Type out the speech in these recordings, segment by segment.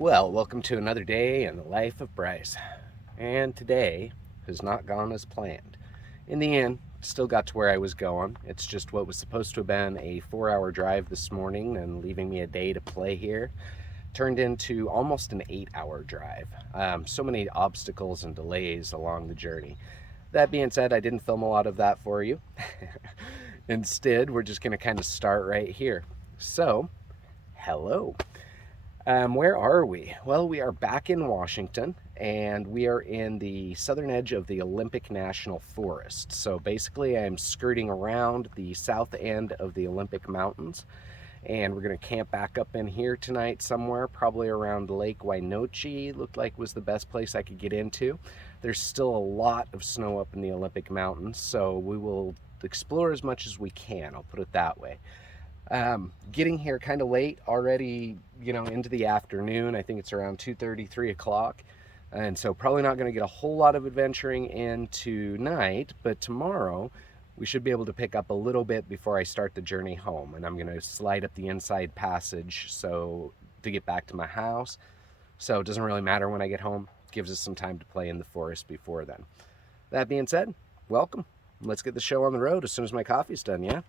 Well, welcome to another day in the life of Bryce. And today has not gone as planned. In the end, still got to where I was going. It's just what was supposed to have been a 4 hour drive this morning and leaving me a day to play here turned into almost an 8 hour drive. So many obstacles and delays along the journey. That being said, I didn't film a lot of that for you. Instead, we're just going to kind of start right here. So, hello. Where are we? Well, we are back in Washington, and we are in the southern edge of the Olympic National Forest. So basically, I'm skirting around the south end of the Olympic Mountains, and we're going to camp back up in here tonight somewhere, probably around Lake Wynotche. Looked like was the best place I could get into. There's still a lot of snow up in the Olympic Mountains, so we will explore as much as we can. I'll put it that way. Getting here kind of late already, into the afternoon. I think it's around 2:30, 3 o'clock. And so probably not going to get a whole lot of adventuring in tonight, but tomorrow we should be able to pick up a little bit before I start the journey home. And I'm going to slide up the inside passage so to get back to my house. So it doesn't really matter when I get home. It gives us some time to play in the forest before then. That being said, welcome. Let's get the show on the road as soon as my coffee's done, yeah?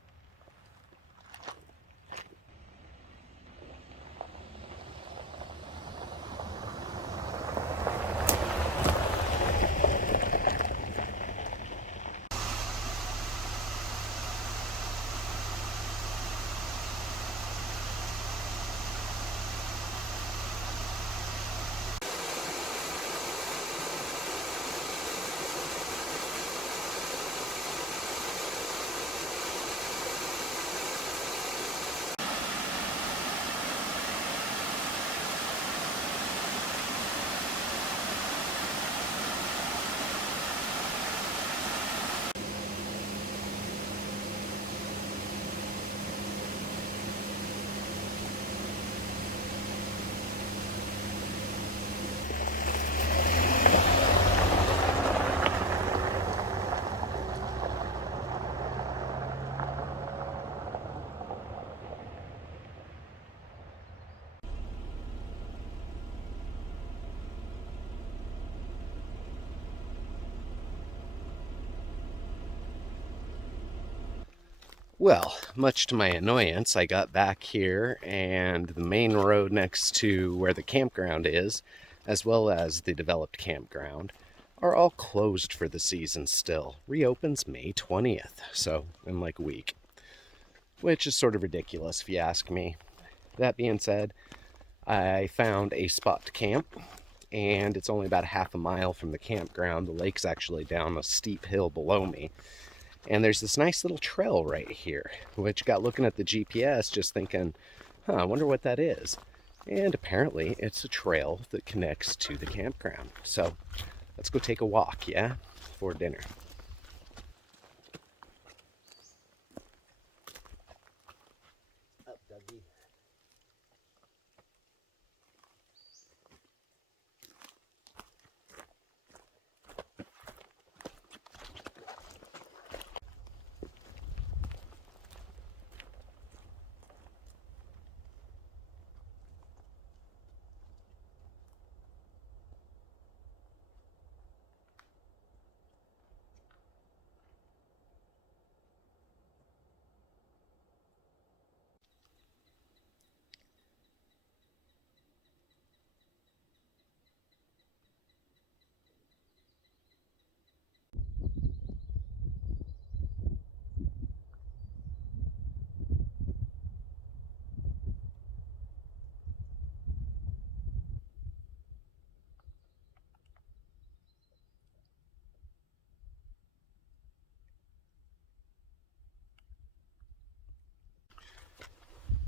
Well, much to my annoyance, I got back here and the main road next to where the campground is, as well as the developed campground, are all closed for the season still. Reopens May 20th, so in like a week, which is sort of ridiculous if you ask me. That being said, I found a spot to camp, and it's only about half a mile from the campground. The lake's actually down a steep hill below me. And there's this nice little trail right here, which got looking at the GPS just thinking, I wonder what that is. And apparently it's a trail that connects to the campground. So let's go take a walk, yeah, before dinner. Up, Dougie.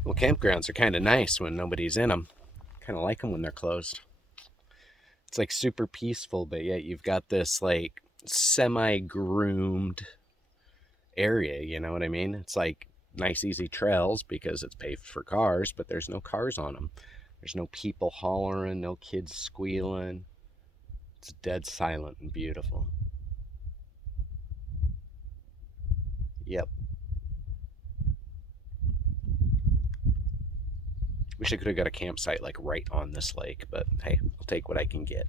Well, campgrounds are kind of nice when nobody's in them. Kind of like them when they're closed. It's like super peaceful, but yet you've got this like semi-groomed area, you know what I mean? It's like nice easy trails because it's paved for cars, but there's no cars on them. There's no people hollering, no kids squealing. It's dead silent and beautiful. Yep. Wish I could have got a campsite like right on this lake, but hey, I'll take what I can get.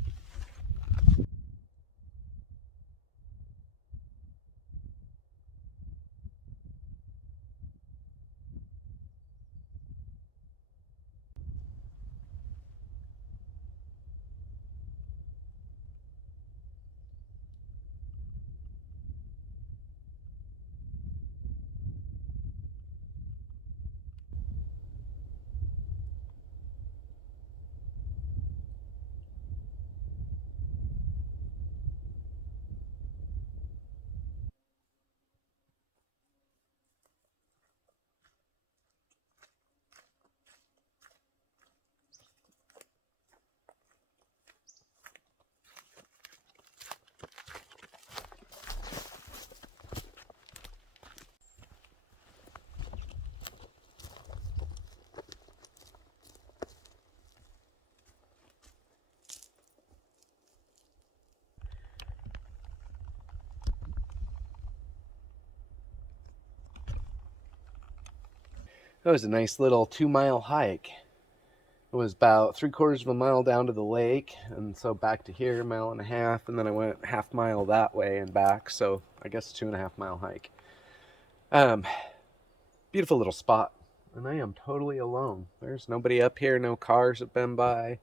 That was a nice little 2 mile hike. It was about 3/4 of a mile down to the lake, and so back to here, 1.5 miles, and then I went half-mile that way and back, so I guess 2.5 mile hike. Um, Beautiful little spot, and I am totally alone. There's nobody up here, no cars have been by.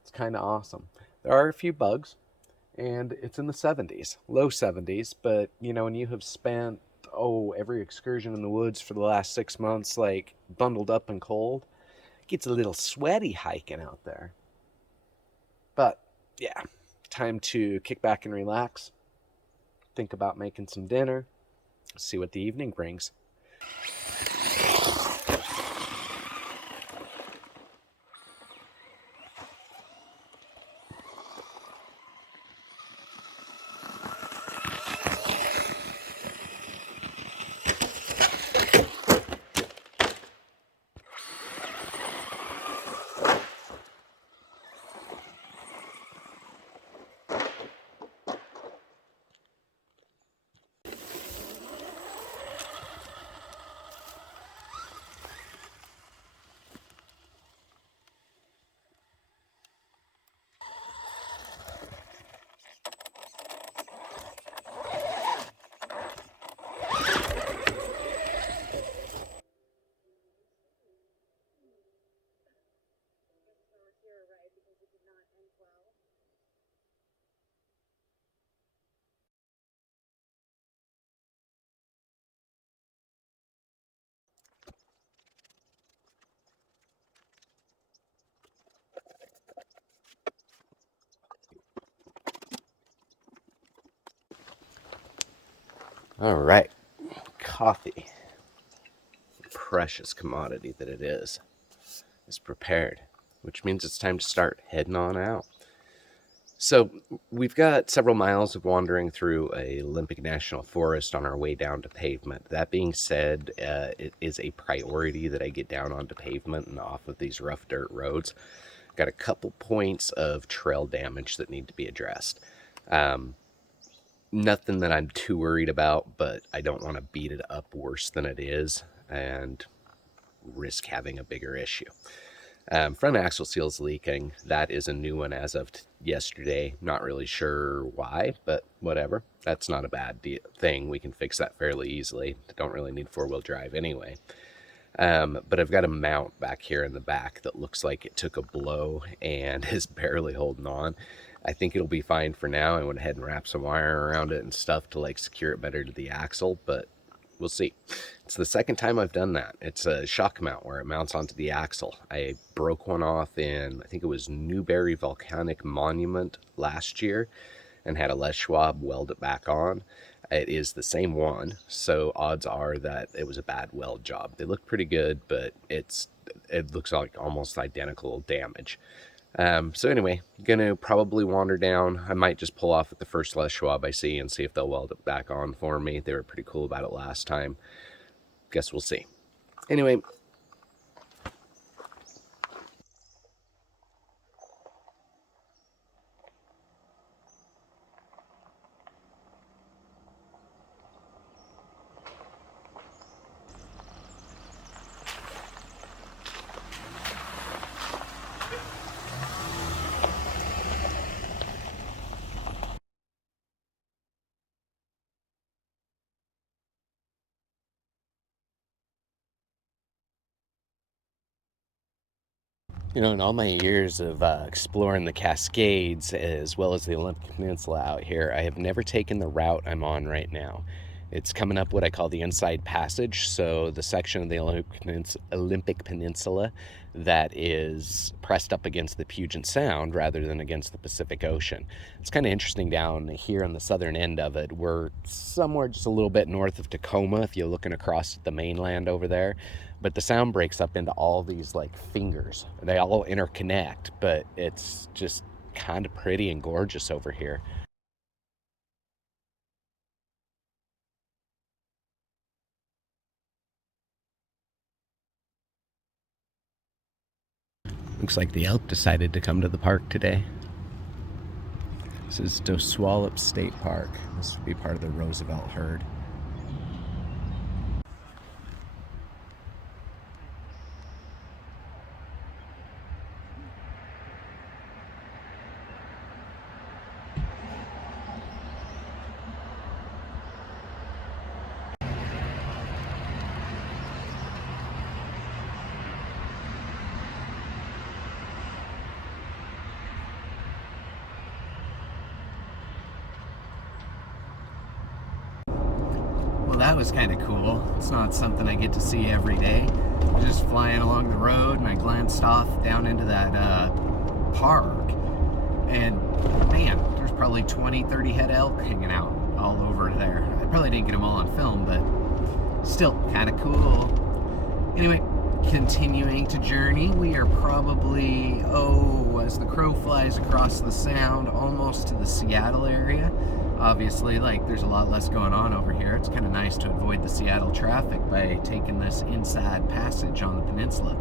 It's kind of awesome. There are a few bugs, and it's in the 70s, low 70s, but when you have spent, every excursion in the woods for the last 6 months, like bundled up and cold, it gets a little sweaty hiking out there. But yeah, time to kick back and relax, think about making some dinner, see what the evening brings. All right, coffee, precious commodity that it is prepared, which means it's time to start heading on out. So we've got several miles of wandering through a Olympic National Forest on our way down to pavement. That being said, it is a priority that I get down onto pavement and off of these rough dirt roads. Got a couple points of trail damage that need to be addressed. Nothing that I'm too worried about, but I don't want to beat it up worse than it is and risk having a bigger issue. Front axle seal's leaking. That is a new one as of yesterday. Not really sure why, but whatever. That's not a bad thing. We can fix that fairly easily. Don't really need four-wheel drive anyway. But I've got a mount back here in the back that looks like it took a blow and is barely holding on. I think it'll be fine for now. I went ahead and wrapped some wire around it and stuff to secure it better to the axle, but we'll see. It's the second time I've done that. It's a shock mount where it mounts onto the axle. I broke one off in, I think it was Newberry Volcanic Monument last year, and had a Les Schwab weld it back on. It is the same one, so odds are that it was a bad weld job. They look pretty good, but it looks like almost identical damage. So anyway, gonna probably wander down. I might just pull off at the first Les Schwab I see and see if they'll weld it back on for me. They were pretty cool about it last time. Guess we'll see. Anyway, You know, in all my years of exploring the Cascades as well as the Olympic Peninsula out here, I have never taken the route I'm on right now. It's coming up what I call the Inside Passage, so the section of the Olympic Peninsula that is pressed up against the Puget Sound rather than against the Pacific Ocean. It's kind of interesting down here on the southern end of it. We're somewhere just a little bit north of Tacoma if you're looking across at the mainland over there. But the sound breaks up into all these like fingers. They all interconnect, but it's just kind of pretty and gorgeous over here. Looks like the elk decided to come to the park today. This is Doswallop State Park. This would be part of the Roosevelt herd. Well, that was kind of cool. It's not something I get to see every day. Just flying along the road, and I glanced off down into that park, and man, there's probably 20, 30 head elk hanging out all over there. I probably didn't get them all on film, but still kind of cool. Anyway, continuing to journey, we are probably, as the crow flies across the sound, almost to the Seattle area. Obviously, like, there's a lot less going on over here. It's kind of nice to avoid the Seattle traffic by taking this inside passage on the peninsula.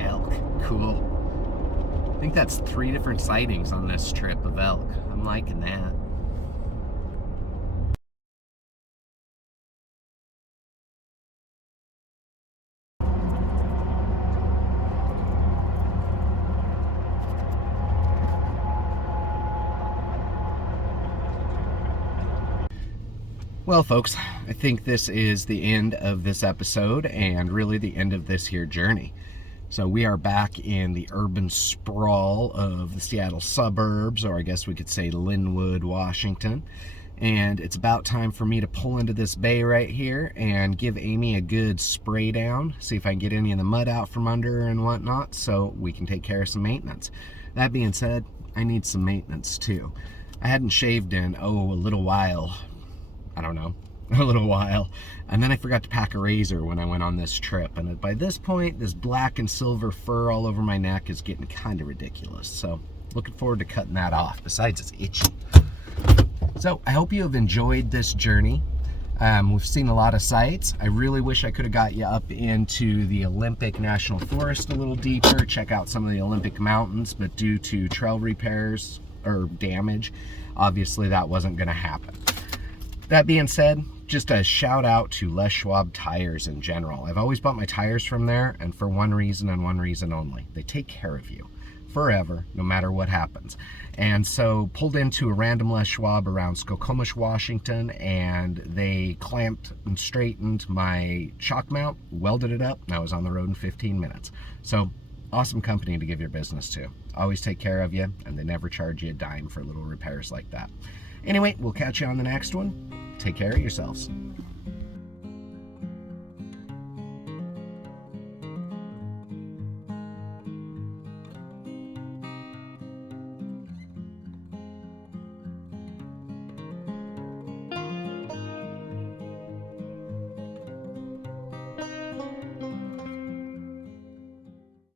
Elk, cool. I think that's 3 different sightings on this trip of elk. I'm liking that. Well, folks, I think this is the end of this episode and really the end of this here journey. So we are back in the urban sprawl of the Seattle suburbs, or I guess we could say Linwood, Washington. And it's about time for me to pull into this bay right here and give Amy a good spray down, see if I can get any of the mud out from under her and whatnot, so we can take care of some maintenance. That being said, I need some maintenance too. I hadn't shaved in, a little while. I don't know, a little while. And then I forgot to pack a razor when I went on this trip. And by this point, this black and silver fur all over my neck is getting kind of ridiculous. So looking forward to cutting that off. Besides, it's itchy. So I hope you have enjoyed this journey. We've seen a lot of sights. I really wish I could have got you up into the Olympic National Forest a little deeper, check out some of the Olympic mountains, but due to trail repairs or damage, obviously that wasn't going to happen. That being said, just a shout out to Les Schwab tires in general. I've always bought my tires from there, and for one reason and one reason only. They take care of you forever, no matter what happens. And so pulled into a random Les Schwab around Skokomish, Washington, and they clamped and straightened my shock mount, welded it up, and I was on the road in 15 minutes. So awesome company to give your business to. Always take care of you, and they never charge you a dime for little repairs like that. Anyway, we'll catch you on the next one. Take care of yourselves.